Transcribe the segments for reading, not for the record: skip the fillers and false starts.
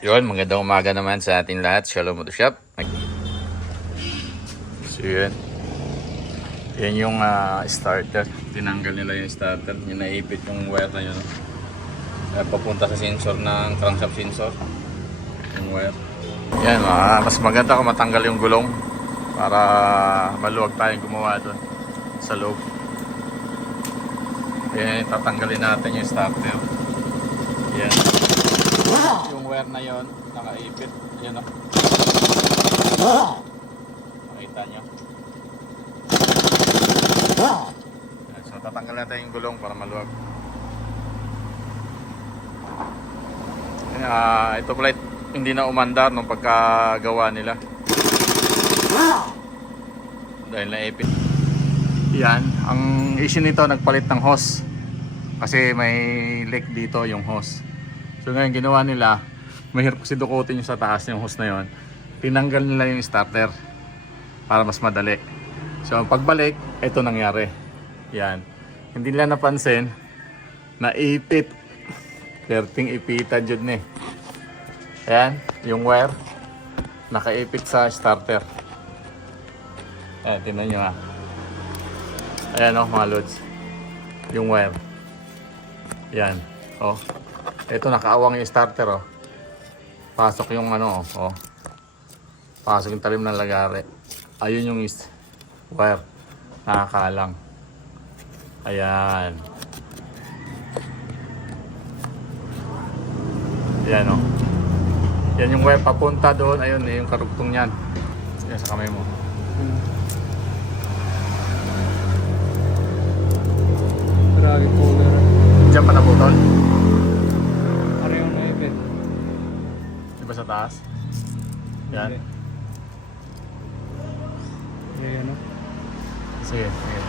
Yun, magandang umaga naman sa ating lahat. Shalom Motor Shop. So yun. Yan yung starter. Tinanggal nila yung starter. Yung naipit yung wire na yun. Papunta sa sensor ng crankshaft sensor. Yung wire. Yan, mas maganda kung matanggal yung gulong. Para maluwag tayong gumawa doon sa loob. Yan, tatanggalin natin yung starter. Yan. Yung wire na yon nakaipit. Yan o. Makita nyo. Yan. So tatanggal natin yung gulong para maluwag. Ito pala hindi na umandar nung pagkagawa nila. Dahil naipit. Yan. Ang issue nito, nagpalit ng hose. Kasi may leak dito yung hose. So ngayon ginawa nila, mahirap kasi dukutin yung sa taas yung hose na yon. Tinanggal nila yung starter para mas madali. So pagbalik, ito nangyari. Yan. Hindi nila napansin na ipit. Perting ipitan dyan eh. Ayan, yung wire nakaipit sa starter. Ayan, tingnan nyo ha. Ayan o, mga loads. Yung wire. Yan. O. Ito nakaawang yung starter oh. Pasok yung ano oh. Pasok yung talim ng lagari. Ayun yung wire. Nakakalang. Ayan. Ayan oh. Yan yung wire papunta doon. Ayun yung karugtong yan. Yan sa kamay mo. Marami po na. Diyan pa naputol. Sa taas. Yan. Ayan o. Sige, sige.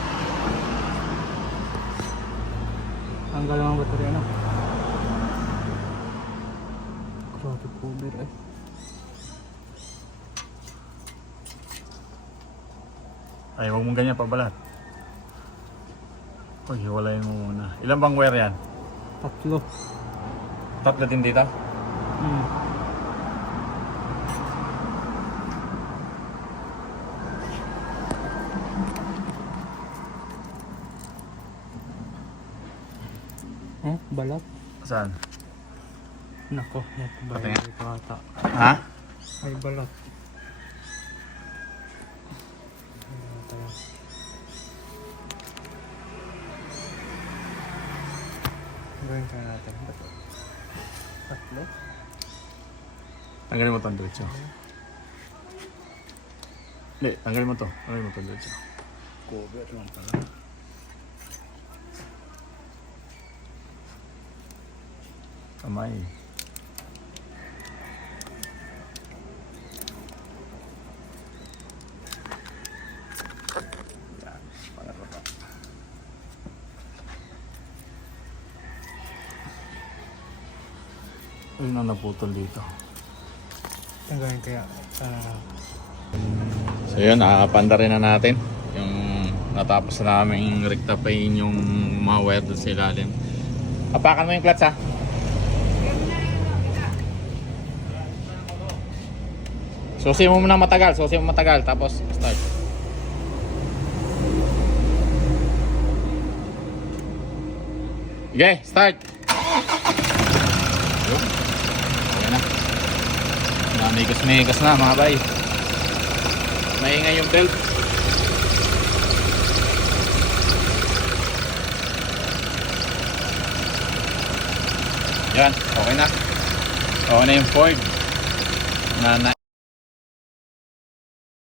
Ang galang ang baterya na. Grabe cover eh. Ay, huwag mong ganyan pabalat. Uy, hiwalayin mo muna. Ilan bang wire yan? 3. 3 din dito? Balat? Saan? Nako, Patingin. ito ata. Ha? Ay balat. Gawin ka natin. 3? Tanggalin mo itong diretso. Hindi, tanggalin mo ito. Tanggalin mo itong diretso. Cover lang pala. Kamay. Yan. Pangatlo pa. Ayun ang naputol dito. Tanggalin kaya. So yun, panda rin na natin yung natapos na namin rectifyin yung mga wire doon sa ilalim. Apakan mo yung clutch ha. Susi mo muna matagal, tapos start. Okay, start. Yun. Ayan na. Namigos-migos na mga bay. Maingay yung belt. Yan, okay na. Okay na yung Ford.